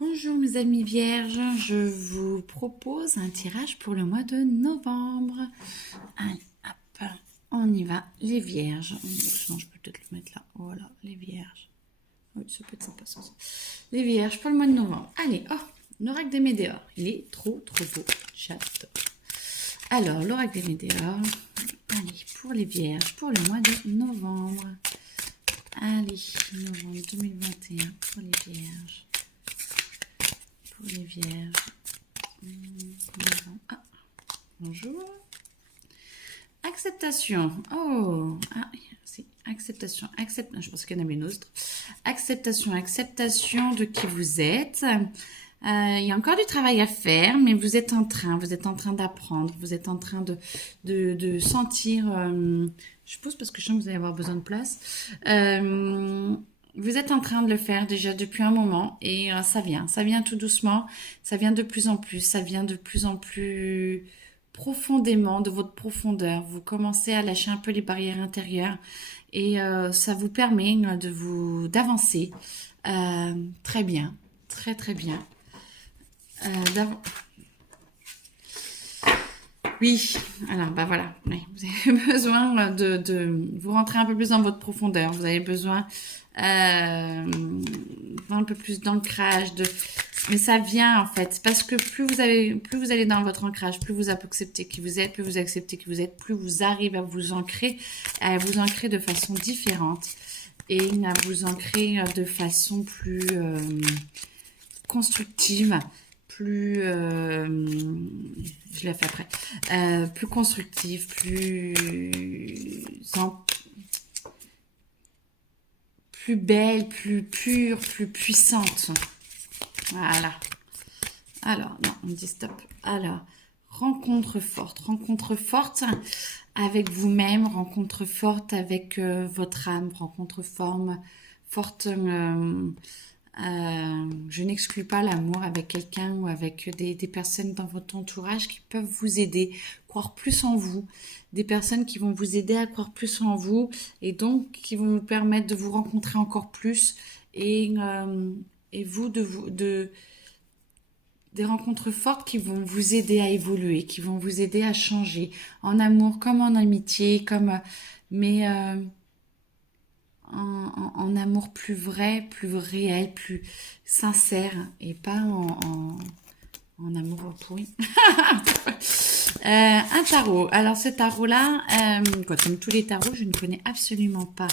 Bonjour mes amis vierges, je vous propose un tirage pour le mois de novembre. Allez, hop, on y va. Les vierges, sinon je peux peut-être le mettre là. Voilà, les vierges. Oui, ça peut être sympa ça. Les vierges pour le mois de novembre. Allez, oh, l'oracle des météores. Il est trop beau. J'adore. Alors, l'oracle des météores. Allez, pour les vierges, pour le mois de novembre. Allez, novembre 2021 pour les vierges. Pour les vierges. Ah, bonjour. Acceptation. Oh, ah, c'est acceptation. Je pense qu'il y en avait une autre. Acceptation de qui vous êtes. Il y a encore du travail à faire, mais vous êtes en train d'apprendre, vous êtes en train de sentir, je suppose parce que je sens que vous allez avoir besoin de place, vous êtes en train de le faire déjà depuis un moment et ça vient tout doucement, ça vient de plus en plus, ça vient de plus en plus profondément de votre profondeur. Vous commencez à lâcher un peu les barrières intérieures et ça vous permet d'avancer très bien, très bien. Oui, alors bah voilà, oui, vous avez besoin de vous rentrer un peu plus dans votre profondeur. Vous avez besoin un peu plus d'ancrage, mais ça vient en fait parce que plus vous allez dans votre ancrage, plus vous acceptez qui vous êtes, plus vous acceptez qui vous êtes, plus vous arrivez à vous ancrer de façon différente et à vous ancrer de façon plus constructive, plus je l'ai fait après, plus constructive, plus belle, plus pure, plus puissante. Voilà. Alors, non, on dit stop. Alors, rencontre forte avec vous-même, rencontre forte avec votre âme, rencontre forte. Je n'exclus pas l'amour avec quelqu'un ou avec des personnes dans votre entourage qui peuvent vous aider, croire plus en vous, des personnes qui vont vous aider à croire plus en vous et donc qui vont vous permettre de vous rencontrer encore plus et vous des rencontres fortes qui vont vous aider à évoluer, qui vont vous aider à changer en amour comme en amitié, mais en amour plus vrai, plus réel, plus sincère et pas en amour pourri. Un tarot. Alors ce tarot-là, comme tous les tarots, je ne connais absolument pas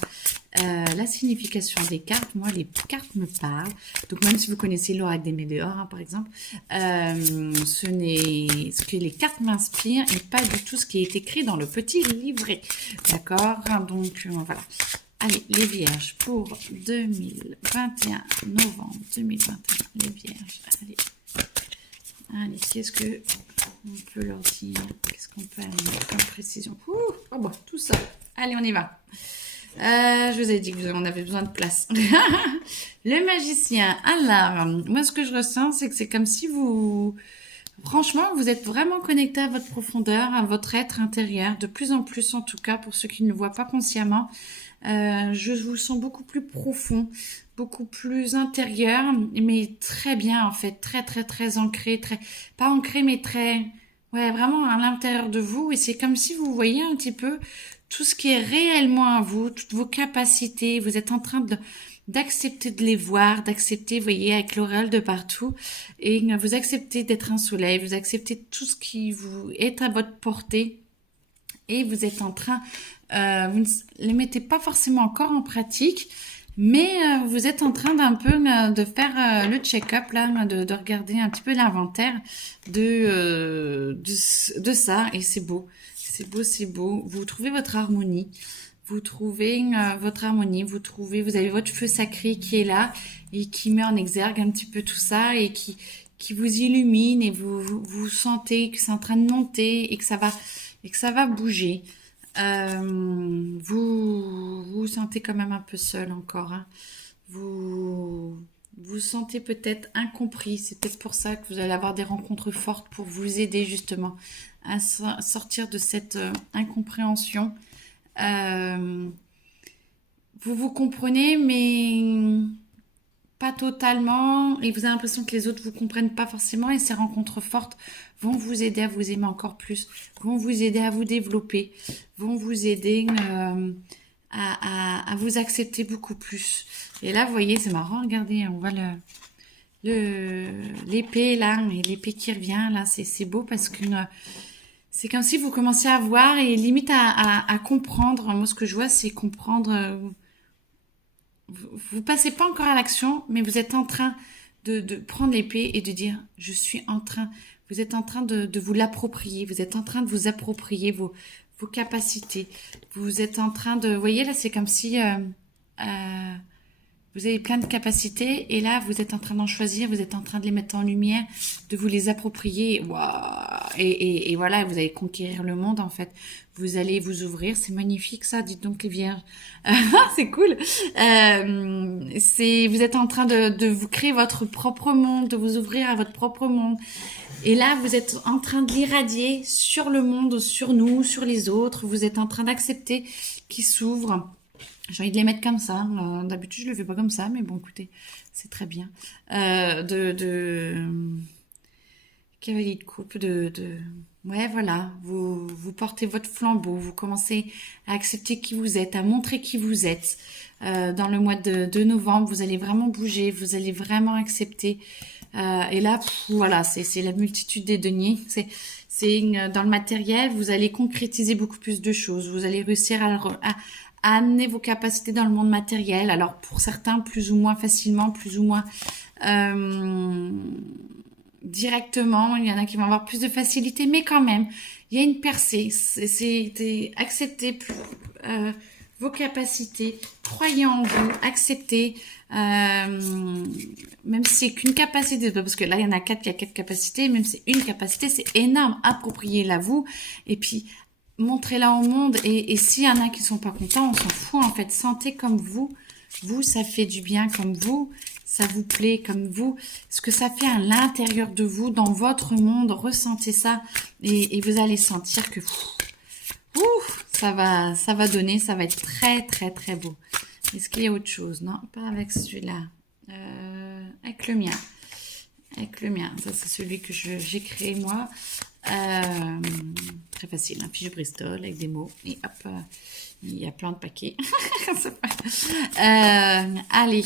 la signification des cartes. Moi, les cartes me parlent. Donc même si vous connaissez l'oracle des météores, hein, par exemple, ce que les cartes m'inspirent et pas du tout ce qui est écrit dans le petit livret. D'accord. Donc voilà. Allez, les vierges pour 2021, novembre 2021, les vierges. Allez, qu'est-ce que on peut leur dire? Qu'est-ce qu'on peut amener comme précision? Oh bon, tout ça. Allez, on y va. Je vous avais dit qu'on avait besoin de place. Le magicien. Alors, moi, ce que je ressens, c'est que c'est comme si franchement, vous êtes vraiment connecté à votre profondeur, à votre être intérieur, de plus en plus en tout cas, pour ceux qui ne le voient pas consciemment. Je vous sens beaucoup plus profond, beaucoup plus intérieur, mais très bien en fait, très ancré, pas ancré mais très, ouais, vraiment à l'intérieur de vous. Et c'est comme si vous voyez un petit peu tout ce qui est réellement à vous, toutes vos capacités. Vous êtes en train d'accepter de les voir, d'accepter, vous voyez, avec l'auréole de partout, et vous acceptez d'être un soleil, vous acceptez tout ce qui vous est à votre portée, et vous êtes en train, vous ne les mettez pas forcément encore en pratique, mais vous êtes en train d'un peu de faire le check-up là, de regarder un petit peu l'inventaire de ça, et c'est beau, c'est beau. Vous trouvez votre harmonie. Vous trouvez votre harmonie, vous avez votre feu sacré qui est là et qui met en exergue un petit peu tout ça et qui vous illumine et vous sentez que c'est en train de monter et que ça va bouger. Vous sentez quand même un peu seul encore. Hein. Vous sentez peut-être incompris. C'est peut-être pour ça que vous allez avoir des rencontres fortes pour vous aider justement à sortir de cette incompréhension. Vous comprenez, mais pas totalement, et vous avez l'impression que les autres vous comprennent pas forcément, et ces rencontres fortes vont vous aider à vous aimer encore plus, vont vous aider à vous développer, vont vous aider à vous accepter beaucoup plus. Et là, vous voyez, c'est marrant, regardez, on voit l'épée là, et l'épée qui revient là, c'est beau parce que c'est comme si vous commencez à voir et limite à comprendre. Moi, ce que je vois, c'est comprendre. Vous passez pas encore à l'action, mais vous êtes en train de prendre l'épée et de dire, je suis en train, vous êtes en train de vous l'approprier, vous êtes en train de vous approprier vos capacités, vous êtes en train de, vous voyez là, c'est comme si vous avez plein de capacités et là, vous êtes en train d'en choisir, vous êtes en train de les mettre en lumière, de vous les approprier. Waouh, et voilà, vous allez conquérir le monde en fait. Vous allez vous ouvrir, c'est magnifique ça, dites donc les vierges. C'est cool. Vous êtes en train de vous créer votre propre monde, de vous ouvrir à votre propre monde. Et là, vous êtes en train de l'irradier sur le monde, sur nous, sur les autres. Vous êtes en train d'accepter qu'il s'ouvre. J'ai envie de les mettre comme ça. D'habitude, je le fais pas comme ça, mais bon, écoutez, c'est très bien. Cavalier de coupe, ouais, voilà. Vous portez votre flambeau, vous commencez à accepter qui vous êtes, à montrer qui vous êtes. Dans le mois de novembre, vous allez vraiment bouger, vous allez vraiment accepter. Et là, voilà, c'est la multitude des deniers. C'est dans le matériel, vous allez concrétiser beaucoup plus de choses. Vous allez réussir à amener vos capacités dans le monde matériel. Alors pour certains, plus ou moins facilement, plus ou moins directement. Il y en a qui vont avoir plus de facilité, mais quand même, il y a une percée. C'est accepter vos capacités, croyez en vous, acceptez. Même si c'est qu'une capacité, parce que là il y en a 4 qui a 4 capacités, même si c'est une capacité, c'est énorme. Appropriez-la vous, et puis montrez-la au monde. Et s'il y en a qui sont pas contents, on s'en fout en fait. Sentez comme vous, ça fait du bien comme vous, ça vous plaît comme vous, ce que ça fait à l'intérieur de vous, dans votre monde, ressentez ça, et vous allez sentir que ça va donner, ça va être très très très beau. Est-ce qu'il y a autre chose? Non, pas avec celui-là. Avec le mien. Avec le mien. Ça, c'est celui que j'ai créé moi. Très facile. Un fiche Bristol avec des mots. Et hop, il y a plein de paquets. Allez,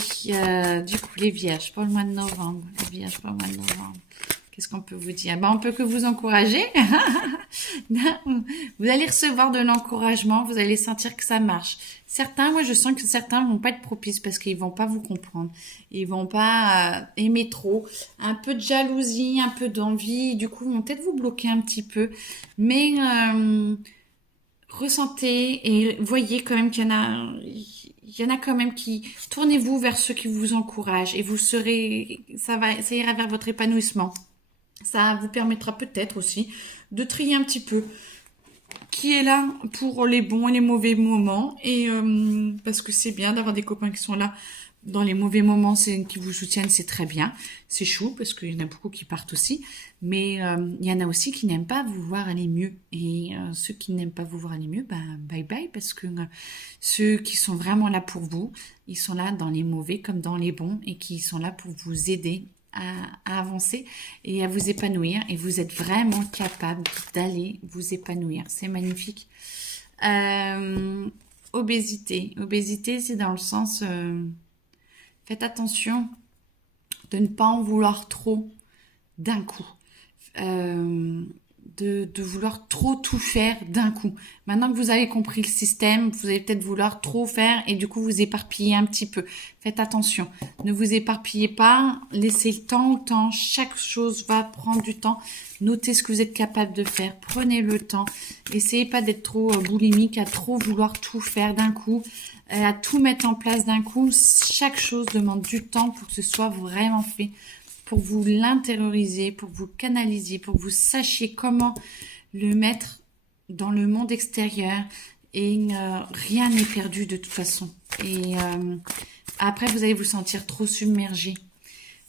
du coup, les vierges pour le mois de novembre. Les vierges pour le mois de novembre. Qu'est-ce qu'on peut vous dire? On peut que vous encourager. Vous allez recevoir de l'encouragement. Vous allez sentir que ça marche. Certains, moi je sens que certains vont pas être propices parce qu'ils vont pas vous comprendre. Ils vont pas aimer trop. Un peu de jalousie, un peu d'envie. Du coup, ils vont peut-être vous bloquer un petit peu. Mais ressentez et voyez quand même qu'il y en a quand même qui... Tournez-vous vers ceux qui vous encouragent et vous serez... ça ira vers votre épanouissement. Ça vous permettra peut-être aussi de trier un petit peu qui est là pour les bons et les mauvais moments. Et parce que c'est bien d'avoir des copains qui sont là dans les mauvais moments, qui vous soutiennent, c'est très bien. C'est chou parce qu'il y en a beaucoup qui partent aussi. Mais il y en a aussi qui n'aiment pas vous voir aller mieux. Et ceux qui n'aiment pas vous voir aller mieux, bye bye. Parce que ceux qui sont vraiment là pour vous, ils sont là dans les mauvais comme dans les bons. Et qui sont là pour vous aider à avancer et à vous épanouir, et vous êtes vraiment capable d'aller vous épanouir. C'est magnifique. Obésité, c'est dans le sens faites attention de ne pas en vouloir trop d'un coup. De vouloir trop tout faire d'un coup. Maintenant que vous avez compris le système, vous allez peut-être vouloir trop faire et du coup vous éparpiller un petit peu. Faites attention. Ne vous éparpillez pas. Laissez le temps au temps. Chaque chose va prendre du temps. Notez ce que vous êtes capable de faire. Prenez le temps. Essayez pas d'être trop boulimique, à trop vouloir tout faire d'un coup, à tout mettre en place d'un coup. Chaque chose demande du temps pour que ce soit vraiment fait, pour vous l'intérioriser, pour vous canaliser, pour que vous sachiez comment le mettre dans le monde extérieur. Et rien n'est perdu de toute façon. Et après, vous allez vous sentir trop submergé.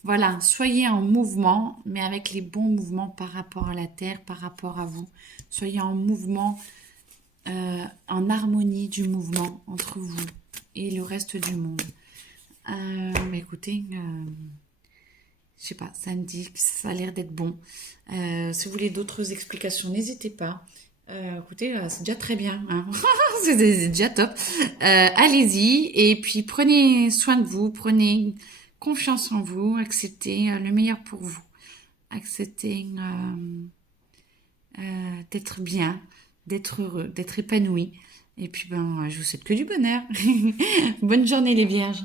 Voilà, soyez en mouvement, mais avec les bons mouvements par rapport à la Terre, par rapport à vous. Soyez en mouvement, en harmonie du mouvement entre vous et le reste du monde. Écoutez, je sais pas, ça me dit que ça a l'air d'être bon. Si vous voulez d'autres explications, n'hésitez pas. Écoutez, c'est déjà très bien, hein. C'est déjà top. Allez-y et puis prenez soin de vous, prenez confiance en vous, acceptez le meilleur pour vous. Acceptez d'être bien, d'être heureux, d'être épanoui. Et puis, ben, je vous souhaite que du bonheur. Bonne journée les vierges.